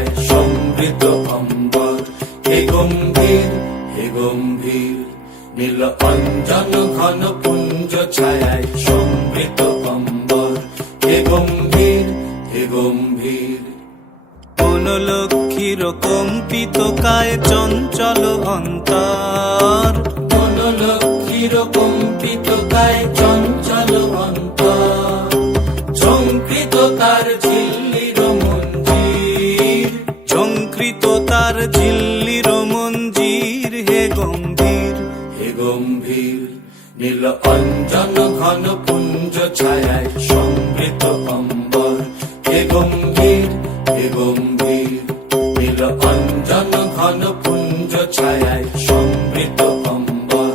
ছায়ায় সমৃদ্ধ অম্বর। হে গম্ভীর, হে গম্ভীর, নীল অঞ্জন ঘন পুঞ্জ ছায়ায় সমৃদ্ধ অম্বর। হে গম্ভীর, হে গম্ভীর। কোন লক্ষ্মীর কম্পিত কায় চঞ্চল অন্তর, কোন লক্ষ্মীর কম্পিত কায় চঞ্চল অন্তর। ঝঙ্কৃত তার ঝিল্লির মঞ্জির, ঝঙ্কৃত তার ঝিল্লির মঞ্জির। হে গম্ভীর, হে গম্ভীর, নীল অঞ্জন ঘন পুঞ্জ ছায়ায় সমৃদ্ধ অম্বর। হে গম্ভীর, হে গম্ভীর, নীল অঞ্জন ঘন পুঞ্জ ছায়ায় সমৃদ্ধ অম্বর।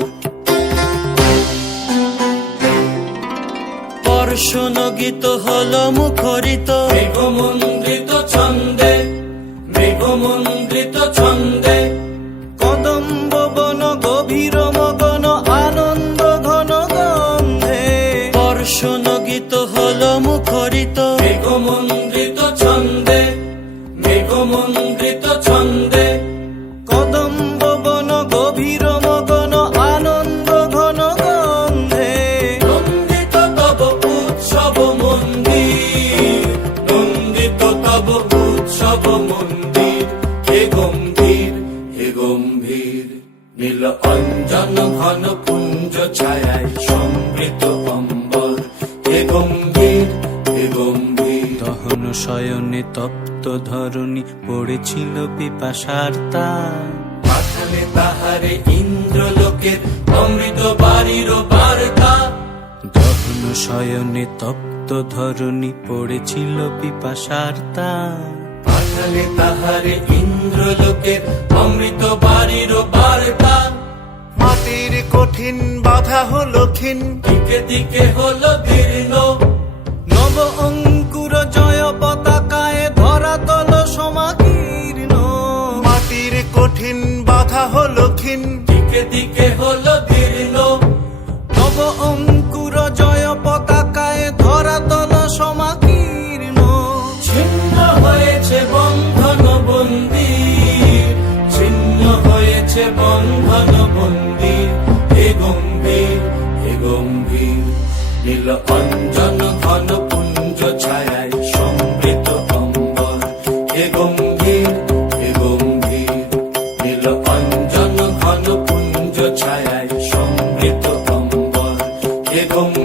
বর্ষণ গীত হল মুখরিত মেঘমন্দ্রিত ছন্দে, মেঘমন্দ্রিত ছন্দে। কদম্ব বন গভীর মগন আনন্দ ঘন গন্ধে। বর্ষণ গীত হল মুখরিত মেঘমন্দ্রিত ছন্দে, মেঘমন্দ্রিত ছন্দে। কদম্ব বন গভীর মগন আনন্দ ঘন গন্ধে। নন্দিত তব উৎসব মন্দির, নন্দিত তব উৎসব মন্দির। হে গম্ভীর, হে গম্ভীর, নীল অঞ্জন ঘন পুঞ্জ ছায়ায় সমৃদ্ধ অম্বর। হে গম্ভীর, হে গম্ভীর। দহন শয়নে তপ্ত ধরণী পড়েছিল পিপাসার তান। পাঠালে তাহারে ইন্দ্রলোকের অমৃত বাড়ির বার্তা। দহন শয়নে তপ্ত ধরণী পড়েছিল পিপাসার তান। পাঠালে তাহারে ইন্দ্রলোকের অমৃত বাড়ির বার্তা। মাটির কঠিন বাধা হলো ক্ষীণ, দিকে দিকে হলো দীর্ণ, নব অঙ্কুর জয় পতাকায় ধরাতল সমাকীর্ণ। মাটির কঠিন বাধা হলো ক্ষীণ, দিকে দিকে হলো দীর্ণ। নব অঙ্কুর জয় পতাকায় ধরাতল সমাকীর্ণ। ছিন্ন হয়েছে বন্ধন বন্দির, ছিন্ন হয়েছে বন্ধন বন্দির। হে গম্ভীর, হে গম্ভীর, নীল অঞ্জন ঘন পুঞ্জ ছায়ায় সমৃদ্ধ অম্বর। হে গম্ভীর, হে গম্ভীর, নীল অঞ্জন ঘন পুঞ্জ ছায়ায় সমৃদ্ধ অম্বর। হে গম্ভীর।